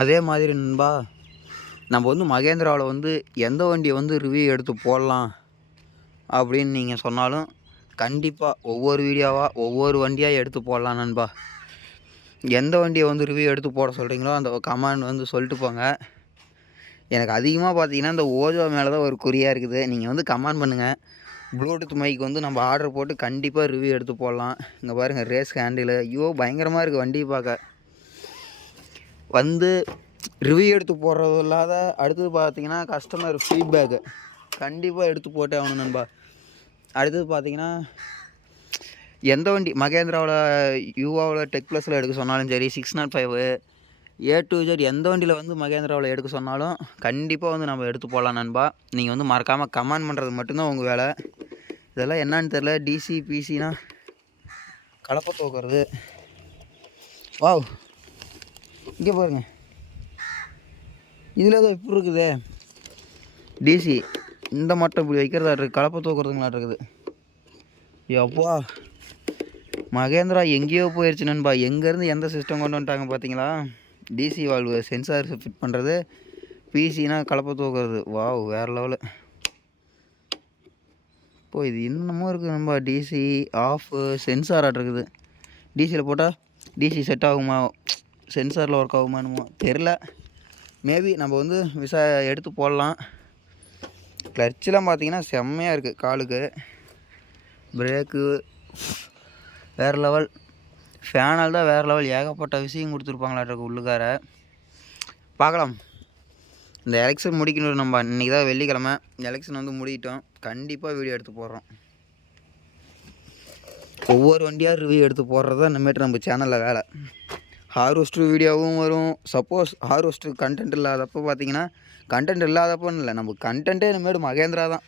அதே மாதிரி நண்பா நம்ம வந்து மகேந்திராவில் வந்து எந்த வண்டியை வந்து ரிவ்யூ எடுத்து போடலாம் அப்படின்னு நீங்கள் சொன்னாலும் கண்டிப்பாக ஒவ்வொரு வீடியோவாக ஒவ்வொரு வண்டியாக எடுத்து போடலாம் நண்பா. எந்த வண்டியை வந்து ரிவ்யூ எடுத்து போட சொல்கிறீங்களோ அந்த கமெண்ட் வந்து சொல்லிட்டு போங்க. எனக்கு அதிகமாக பார்த்தீங்கன்னா இந்த ஓஜோ மேலே தான் ஒரு குறியாக இருக்குது. நீங்கள் வந்து கமெண்ட் பண்ணுங்கள் ப்ளூடூத் மைக் வந்து நம்ம ஆர்டர் போட்டு கண்டிப்பாக ரிவ்யூ எடுத்து போடலாம். இங்கே பாருங்கள் ரேஸ் ஹேண்டில் ஐயோ பயங்கரமாக இருக்குது வண்டியை பார்க்க. வந்து ரிவ்யூ எடுத்து போடுறது இல்லாத அடுத்தது பார்த்தீங்கன்னா கஸ்டமர் ஃபீட்பேக்கு கண்டிப்பாக எடுத்து போட்டே ஆகணும் நண்பா. அடுத்தது பார்த்தீங்கன்னா எந்த வண்டி மகேந்திராவில் யூவாவில் டெக் ப்ளஸில் எடுக்க சொன்னாலும் சரி six nought five A to Z எந்த வண்டியில் வந்து மகேந்திராவில் எடுக்க சொன்னாலும் கண்டிப்பாக வந்து நம்ம எடுத்து போடலாம் நண்பா. நீங்கள் வந்து மறக்காமல் கமெண்ட் பண்ணுறது மட்டும்தான் உங்கள் வேலை. இதெல்லாம் என்னன்னு தெரில டிசி பிசினா கலப்பை தூக்குறது. வாவ் இங்கே பாருங்க. இதில் ஏதோ இப்படி இருக்குது. டிசி இந்த மட்டும் இப்படி வைக்கிறதா இருக்குது கலப்பை தூக்குறதுங்களா இருக்குது. எப்பா மகேந்திரா எங்கேயோ போயிடுச்சு நண்பா. எங்கேருந்து எந்த சிஸ்டம் கொண்டு வந்துட்டாங்க பார்த்தீங்களா? டிசி வால்வு சென்சார் ஃபிட் பண்ணுறது பிசினா கலப்பை தூக்குறது. வாவ் வேறு லெவலு இப்போ இது இன்னமும் இருக்குது நம்ம டிசி ஆஃபு சென்சார் ஆட் இருக்குது டிசியில் போட்டால் டிசி செட் ஆகுமா? சென்சாரில் ஒர்க் ஆகுமா என்னமோ தெரில மேபி நம்ம வந்து விசா எடுத்து போடலாம். கிளர்ச்சிலாம் பார்த்தீங்கன்னா செம்மையாக இருக்குது காலுக்கு. பிரேக்கு வேறு லெவல் ஃபேனால் தான் வேறு லெவல் ஏகப்பட்ட விஷயம் கொடுத்துருப்பாங்களாட்ருக்கு உள்ளுக்கார. பார்க்கலாம். இந்த எலெக்ஷன் முடிக்கணும் நம்ம. இன்றைக்கி தான் வெள்ளிக்கிழமை. எலெக்ஷன் வந்து முடிக்கிட்டோம் கண்டிப்பாக வீடியோ எடுத்து போடுறோம். ஒவ்வொரு வண்டியாக ரிவ்யூ எடுத்து போடுறது தான் இனிமேட்டு நம்ம சேனலில் வேலை. ஹார்வெஸ்டர் வீடியோவும் வரும். சப்போஸ் ஹார்வெஸ்டர் கண்டென்ட் இல்லாதப்போ பார்த்தீங்கன்னா கண்டென்ட் இல்லாதப்போன்னு இல்லை நம்ம கண்டென்ட்டே இனிமேடு மகேந்திரா தான்.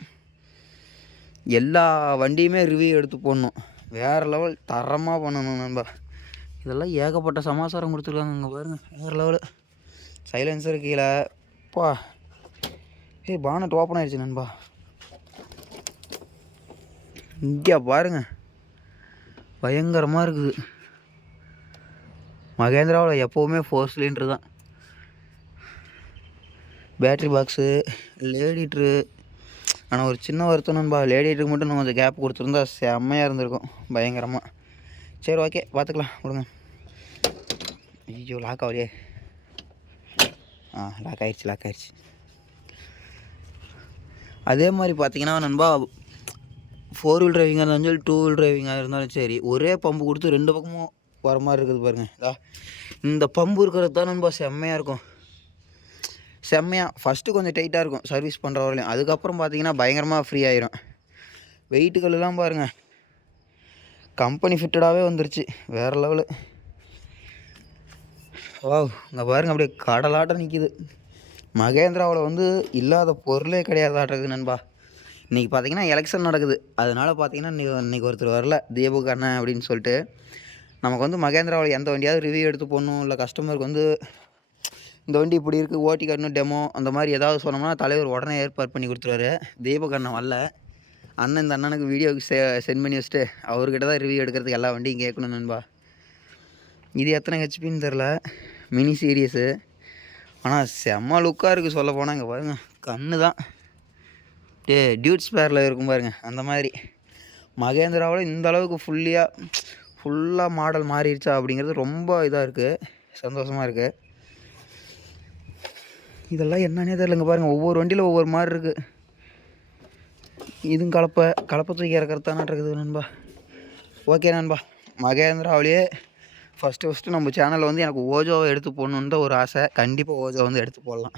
எல்லா வண்டியுமே ரிவ்யூ எடுத்து போடணும். வேறு லெவல் தரமாக பண்ணணும் நண்பா. இதெல்லாம் ஏகப்பட்ட சமாச்சாரம் கொடுத்துருக்காங்க இங்கே பாருங்கள் வேறு லெவலு சைலன்சர் கீழே. பா. ஏய் பானட் ஓப்பன் ஆயிடுச்சு நண்பா. இங்கே பாருங்க. பயங்கரமாக இருக்குது. மகேந்திராவில் எப்போவுமே ஃபோர் சிலிண்டர் தான். பேட்ரி பாக்ஸு லேடிட்ரு ஆனால் ஒரு சின்ன வருத்தம் நண்பா லேடிட்டுக்கு மட்டும் நம்ம கொஞ்சம் கேப் கொடுத்துருந்தா செம்மையாக இருந்திருக்கும் பயங்கரமாக சரி ஓகே பார்த்துக்கலாம் விடுங்க. ஐயோ லாக் ஆகலையே. ஆ லாக் ஆயிடுச்சு லாக் ஆயிடுச்சு அதே மாதிரி பார்த்தீங்கன்னா நண்பா ஃபோர் வீல் டிரைவிங்காக இருந்தாலும் சரி டூ வீல் டிரைவிங்காக இருந்தாலும் சரி ஒரே பம்பு கொடுத்து ரெண்டு பக்கமும் வர மாதிரி இருக்குது பாருங்கள் இதா இந்த பம்பு இருக்கிறது தான் நண்பா செம்மையாக இருக்கும். செம்மையாக ஃபஸ்ட்டு கொஞ்சம் டைட்டாக இருக்கும் சர்வீஸ் பண்ணுற வரலையும் அதுக்கப்புறம் பார்த்தீங்கன்னா பயங்கரமாக ஃப்ரீ ஆயிரும். வெயிட்டுகளெல்லாம் பாருங்கள் கம்பெனி ஃபிட்டடாகவே வந்துருச்சு. வேறு லெவலு வாவ் இங்கே பாருங்கள் அப்படியே கடலாட்டம் நிற்கிது மகேந்திராவில் வந்து இல்லாத பொருளே கிடையாதாட்டுறது நண்பா. இன்றைக்கி பார்த்தீங்கன்னா எலெக்ஷன் நடக்குது. அதனால் பார்த்தீங்கன்னா இன்றைக்கி இன்றைக்கி ஒருத்தர் வரல. தீபக் அண்ணன் அப்படின்னு சொல்லிட்டு நமக்கு வந்து மகேந்திராவில் எந்த வண்டியாவது ரிவ்யூ எடுத்து போடணும் இல்லை கஸ்டமருக்கு வந்து இந்த வண்டி இப்படி இருக்குது ஓட்டி காட்டணும் டெமோ அந்த மாதிரி ஏதாவது சொன்னோம்னா தலைவர் உடனே ஏற்பாடு பண்ணி கொடுத்துருவாரு. தீபக் அண்ணன் வரல. அண்ணன் இந்த அண்ணனுக்கு வீடியோக்கு செ சென்ட் பண்ணி வச்சுட்டு அவர்கிட்ட தான் ரிவ்யூ எடுக்கிறதுக்கு எல்லா வண்டியும் கேட்கணும் நண்பா. இது எத்தனை ஹெச்பின்னு தெரில மினி சீரியஸு ஆனால் செம்ம லுக்காக இருக்குது சொல்ல போனால் இங்கே பாருங்கள் கண்ணு தான் டே டியூட் ஸ்பேரில் இருக்கும் பாருங்கள் அந்த மாதிரி. மகேந்திராவில் இந்த அளவுக்கு ஃபுல்லியாக ஃபுல்லாக மாடல் மாறிடுச்சா அப்படிங்கிறது ரொம்ப இதாக இருக்குது சந்தோஷமாக இருக்குது இதெல்லாம் என்னன்னே தெரிலங்க பாருங்கள் ஒவ்வொரு வண்டியில் ஒவ்வொரு மாதிரி இருக்குது இதுவும் கலப்பை கலப்பை தூக்கி இறக்கறதானா இருக்குது நண்பா. ஓகே நண்பா. மகேந்திராவிலேயே ஃபஸ்ட்டு ஃபஸ்ட்டு நம்ம சேனலில் வந்து எனக்கு ஓஜோவை எடுத்து போடணுன்ற ஒரு ஆசை. கண்டிப்பாக ஓஜோ வந்து எடுத்து போடலாம்.